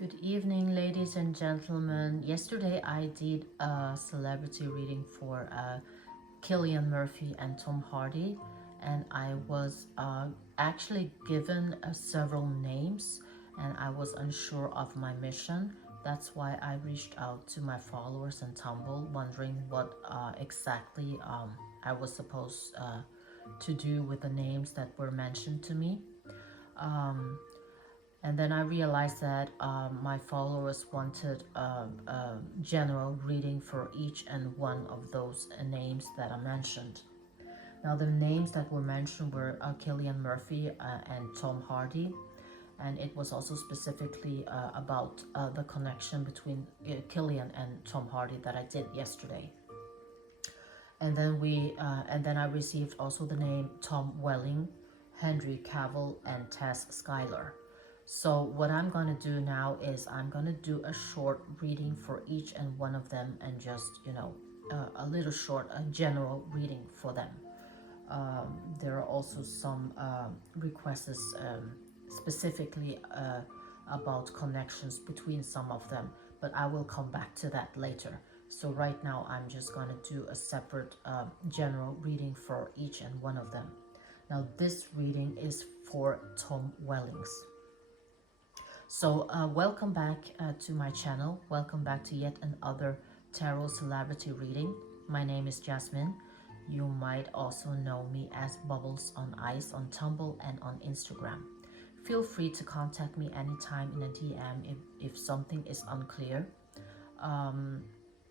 Good evening, ladies and gentlemen. Yesterday I did a celebrity reading for Cillian Murphy and Tom Hardy, and I was actually given several names, and I was unsure of my mission. That's why I reached out to my followers on Tumblr, wondering what exactly I was supposed to do with the names that were mentioned to me. And then I realized that my followers wanted a general reading for each and one of those names that I mentioned. Now, the names that were mentioned were Cillian Murphy and Tom Hardy, and it was also specifically about the connection between Cillian and Tom Hardy that I did yesterday. And then I received also the name Tom Welling, Henry Cavil, and Taz Skylar. So what I'm going to do now is I'm going to do a short reading for each and one of them, and just, a little short, a general reading for them. There are also some requests specifically about connections between some of them, but I will come back to that later. So right now I'm just going to do a separate general reading for each and one of them. Now this reading is for Tom Wellings. So welcome back to my channel. Welcome back to yet another tarot celebrity reading. My name is Jasmine. You might also know me as Bubbles on Ice on Tumblr and on Instagram. Feel free to contact me anytime in a DM if something is unclear.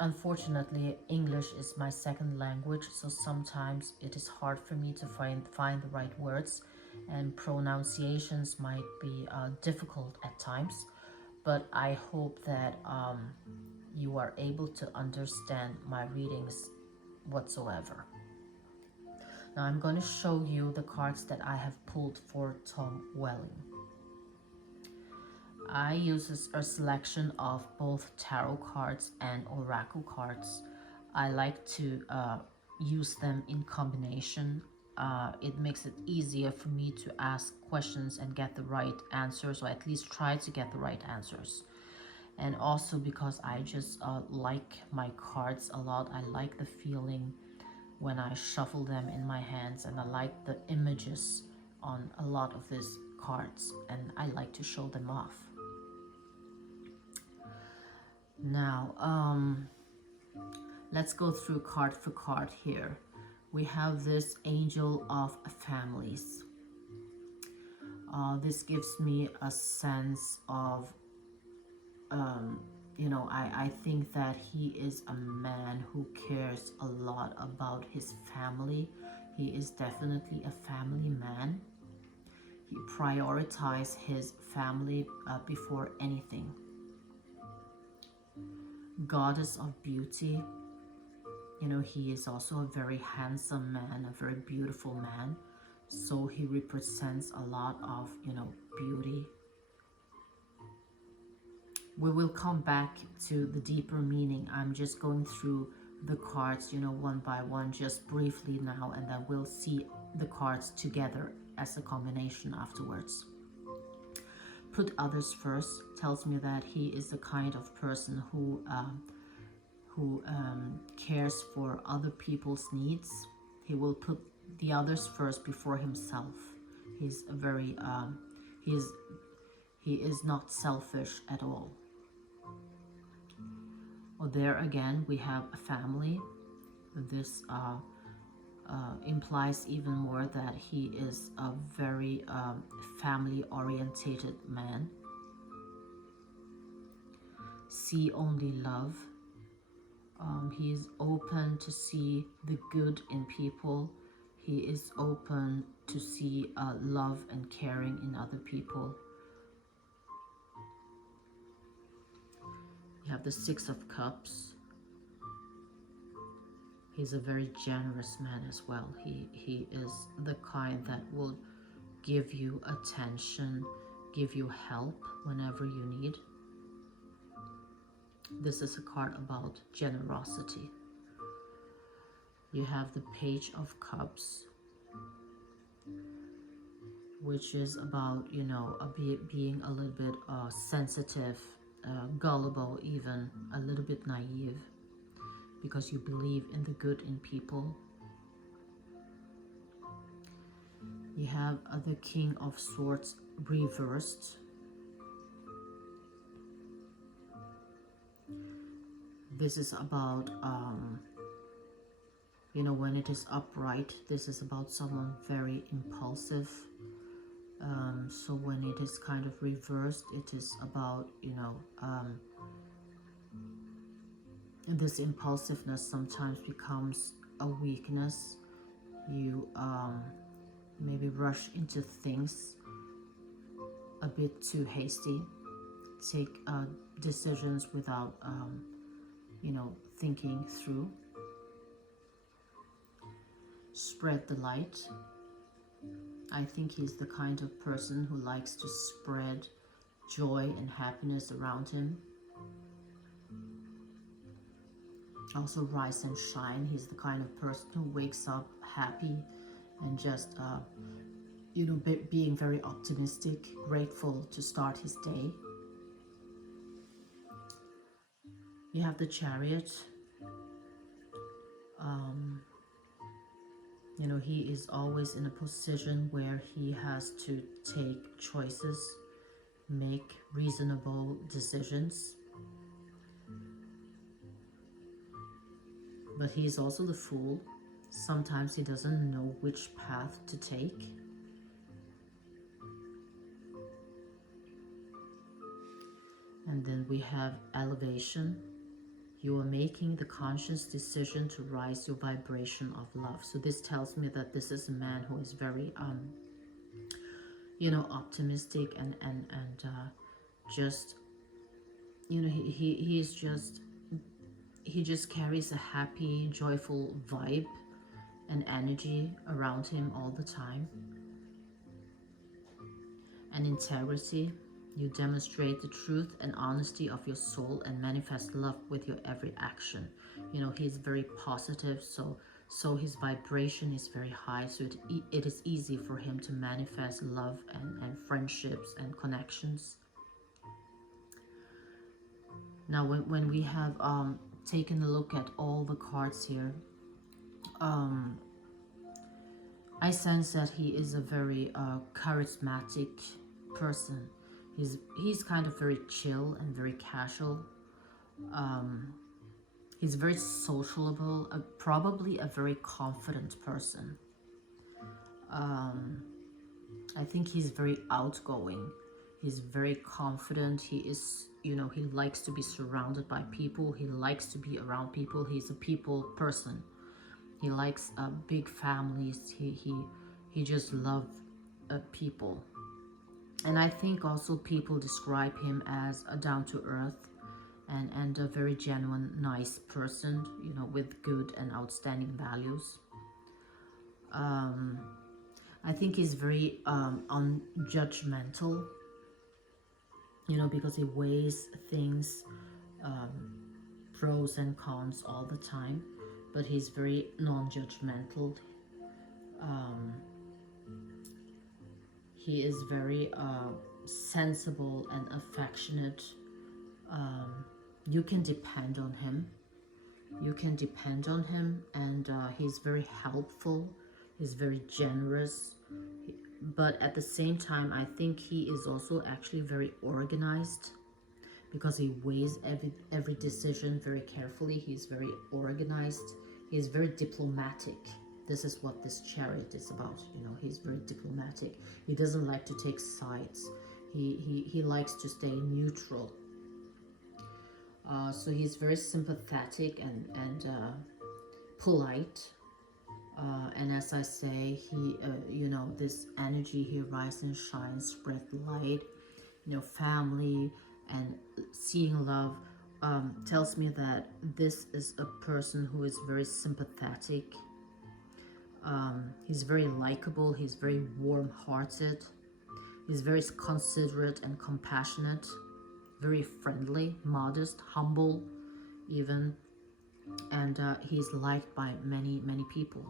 Unfortunately, English is my second language, so sometimes it is hard for me to find the right words, and pronunciations might be difficult at times, but I hope that you are able to understand my readings whatsoever. Now I'm going to show you the cards that I have pulled for Tom Welling. I use a selection of both tarot cards and oracle cards. I like to use them in combination. It makes it easier for me to ask questions and get the right answers, or at least try to get the right answers. And also because I just like my cards a lot. I like the feeling when I shuffle them in my hands, and I like the images on a lot of these cards, and I like to show them off. Now, let's go through card for card here. We have this Angel of Families. This gives me a sense of, I think that he is a man who cares a lot about his family. He is definitely a family man. He prioritizes his family before anything. Goddess of Beauty. He is also a very handsome man, a very beautiful man. So he represents a lot of, beauty. We will come back to the deeper meaning. I'm just going through the cards, one by one, just briefly now, and then we'll see the cards together as a combination afterwards. Put others first tells me that he is the kind of person who cares for other people's needs. He will put the others first before himself. He's a very he is not selfish at all. Well, there again we have a family. This implies even more that he is a very family-orientated man. See only love. He is open to see the good in people. He is open to see love and caring in other people. We have the Six of Cups. He's a very generous man as well. He is the kind that will give you attention, give you help whenever you need. This is a card about generosity. You have the Page of Cups, which is about, being a little bit sensitive gullible, even a little bit naive, because you believe in the good in people. You have the King of Swords reversed. This is about, you know, when it is upright, this is about someone very impulsive. So when it is kind of reversed, it is about, you know, this impulsiveness sometimes becomes a weakness. You maybe rush into things a bit too hasty, take decisions without, you know, thinking through. Spread the light. I think he's the kind of person who likes to spread joy and happiness around him. Also rise and shine. He's the kind of person who wakes up happy and just, you know, being very optimistic, grateful to start his day. You have the Chariot. You know, he is always in a position where he has to take choices, make reasonable decisions. But he's also the Fool. Sometimes he doesn't know which path to take. And then we have Elevation. You are making the conscious decision to rise your vibration of love. So this tells me that this is a man who is very, you know, optimistic and just, you know, he just carries a happy, joyful vibe and energy around him all the time. And Integrity. You demonstrate the truth and honesty of your soul and manifest love with your every action. You know, he's very positive, so his vibration is very high, so it is easy for him to manifest love and friendships and connections. Now, when we have taken a look at all the cards here, I sense that he is a very charismatic person. He's kind of very chill and very casual. He's very sociable, probably a very confident person. I think he's very outgoing. He's very confident. He is, you know, he likes to be surrounded by people. He likes to be around people. He's a people person. He likes big families. He just loves people. And I think also people describe him as a down-to-earth and a very genuine, nice person, you know, with good and outstanding values. I think he's very unjudgmental, you know, because he weighs things, pros and cons all the time, but he's very non-judgmental. He is very sensible and affectionate. You can depend on him. You can depend on him, and he's very helpful. He's very generous. But at the same time, I think he is also actually very organized, because he weighs every decision very carefully. He's very organized. He's very diplomatic. This is what this Chariot is about, you know. He's very diplomatic. He doesn't like to take sides. He likes to stay neutral. So he's very sympathetic and polite. And as I say, he, you know, this energy here, rise and shine, spread light, you know, family and seeing love, tells me that this is a person who is very sympathetic. He's very likable. He's very warm-hearted. He's very considerate and compassionate, very friendly, modest, humble even, and he's liked by many people.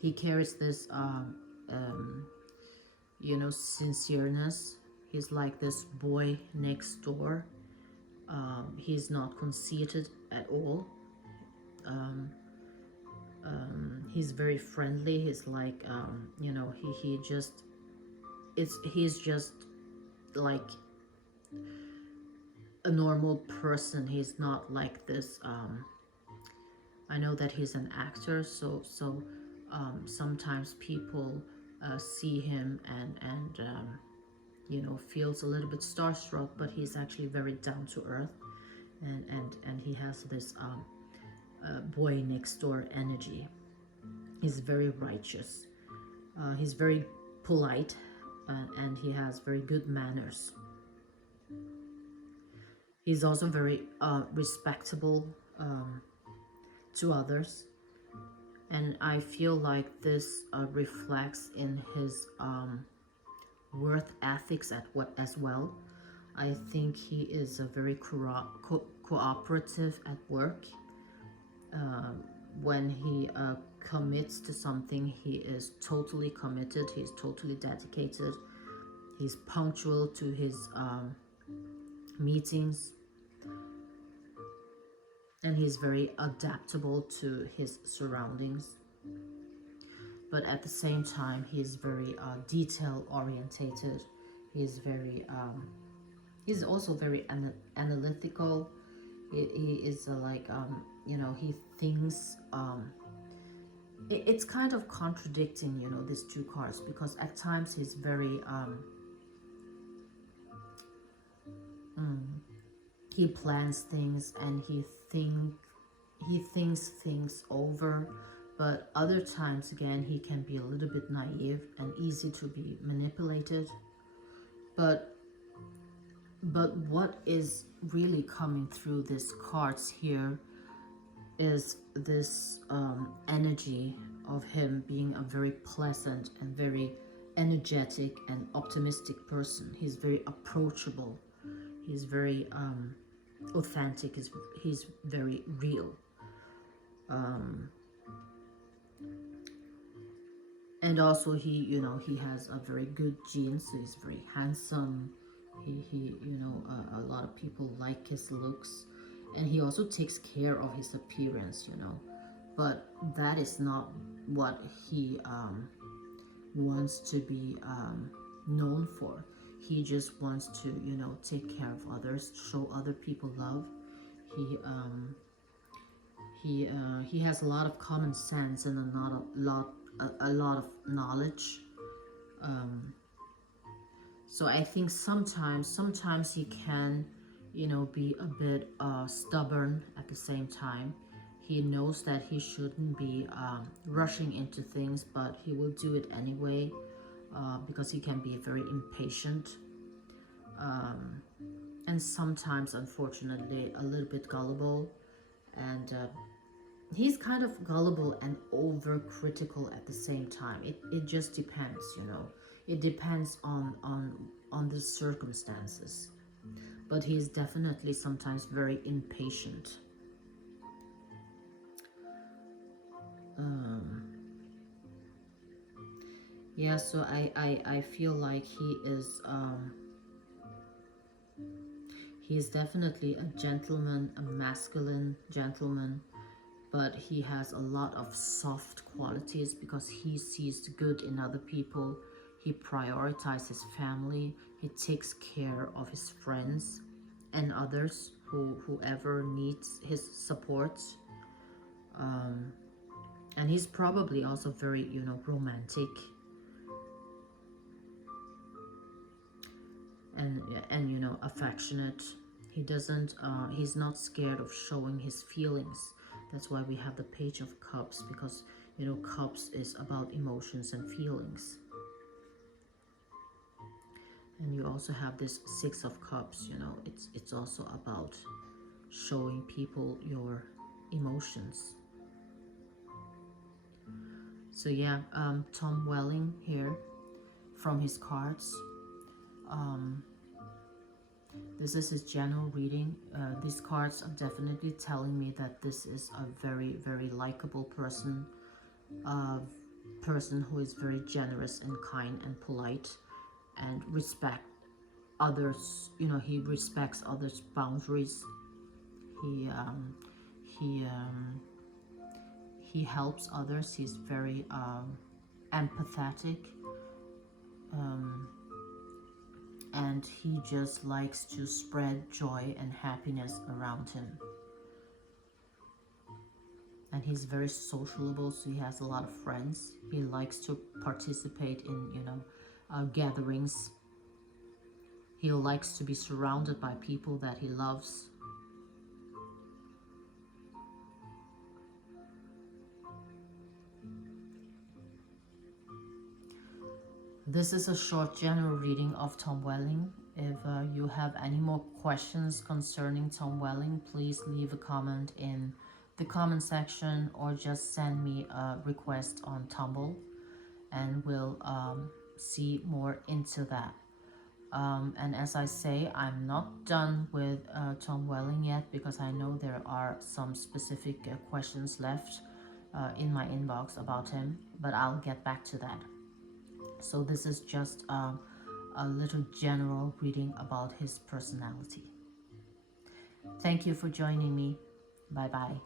He carries this you know, sincereness. He's like this boy next door. He's not conceited at all. He's very friendly. He's like, you know, he just, he's just like a normal person. He's not like this. I know that he's an actor, so sometimes people see him and you know, feels a little bit starstruck, but he's actually very down to earth, and he has this boy next door energy. He's very righteous. He's very polite, and he has very good manners. He's also very respectable to others, and I feel like this reflects in his worth ethics as well. I think he is a very cooperative at work. When he commits to something, he is totally committed. He's totally dedicated. He's punctual to his meetings, and he's very adaptable to his surroundings. But at the same time, he's very detail orientated. He's he's also very analytical. He is like, you know, he thinks, it's kind of contradicting, you know, these two cards, because at times he's very, he plans things and he thinks things over, but other times again he can be a little bit naive and easy to be manipulated. But what is really coming through these cards here is this energy of him being a very pleasant and very energetic and optimistic person. He's very approachable. He's very authentic. He's very real. And also he has a very good genes, so he's very handsome. He a lot of people like his looks, and he also takes care of his appearance, but that is not what he wants to be known for. He just wants to take care of others, show other people love. He has a lot of common sense and a lot of knowledge. So I think sometimes he can, be a bit stubborn at the same time. He knows that he shouldn't be rushing into things, but he will do it anyway because he can be very impatient. And sometimes, unfortunately, a little bit gullible. And he's kind of gullible and overcritical at the same time. It just depends, It depends on the circumstances. But he's definitely sometimes very impatient. Yeah, so I feel like he is definitely a gentleman, a masculine gentleman, but he has a lot of soft qualities because he sees the good in other people. He prioritizes his family. He takes care of his friends and others whoever needs his support. And he's probably also very, romantic. And affectionate. He's not scared of showing his feelings. That's why we have the Page of Cups, because Cups is about emotions and feelings. And you also have this Six of Cups. It's also about showing people your emotions. So yeah, Tom Welling here from his cards. This is his general reading. These cards are definitely telling me that this is a very, very likable person. Person who is very generous and kind and polite and others, you know, he respects others' boundaries. He he um, he helps others. He's very empathetic, um, and he just likes to spread joy and happiness around him. And he's very sociable, so he has a lot of friends. He likes to participate in, you know, gatherings. He likes to be surrounded by people that he loves. This is a short general reading of Tom Welling. If you have any more questions concerning Tom Welling, please leave a comment in the comment section or just send me a request on Tumblr, and we'll see more into that. And as I say, I'm not done with Tom Welling yet, because I know there are some specific questions left in my inbox about him, but I'll get back to that. So this is just a little general reading about his personality. Thank you for joining me. Bye bye.